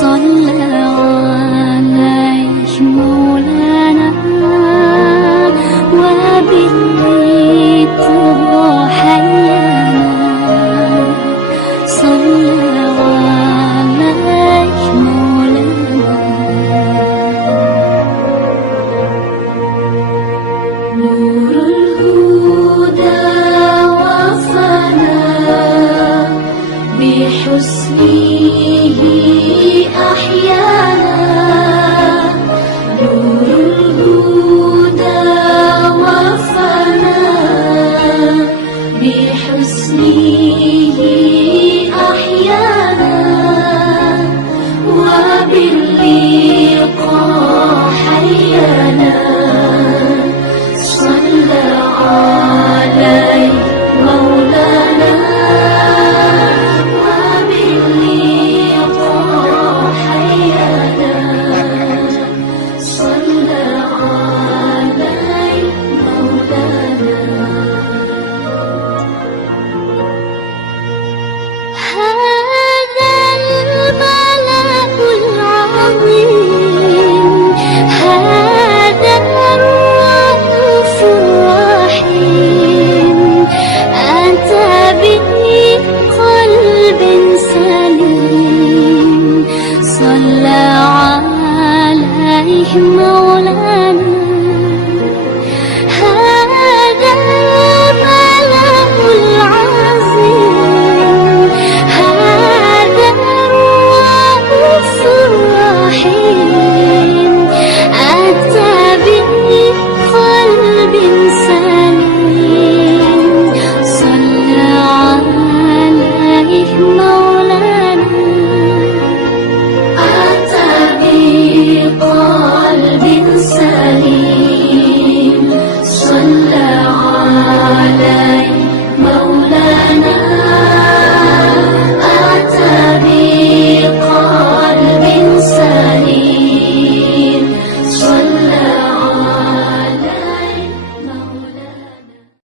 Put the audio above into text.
صلى عليه مولانا وبالذكر حيانا صلى عليه مولانا نور الهدى وفانا بحسنه أحيانا نور الهدى وفانا بحسنه أحيانا وباللقاء حيانا صلى عليه مولانا وباللقاء حيانا صلى عليه مولانا هذا الملأ العظيم هذا الرؤوف الرحيم أتى بقلب سليم صلى عليه مولانا هذا الملأ العظيم هذا الرؤوف الرحيم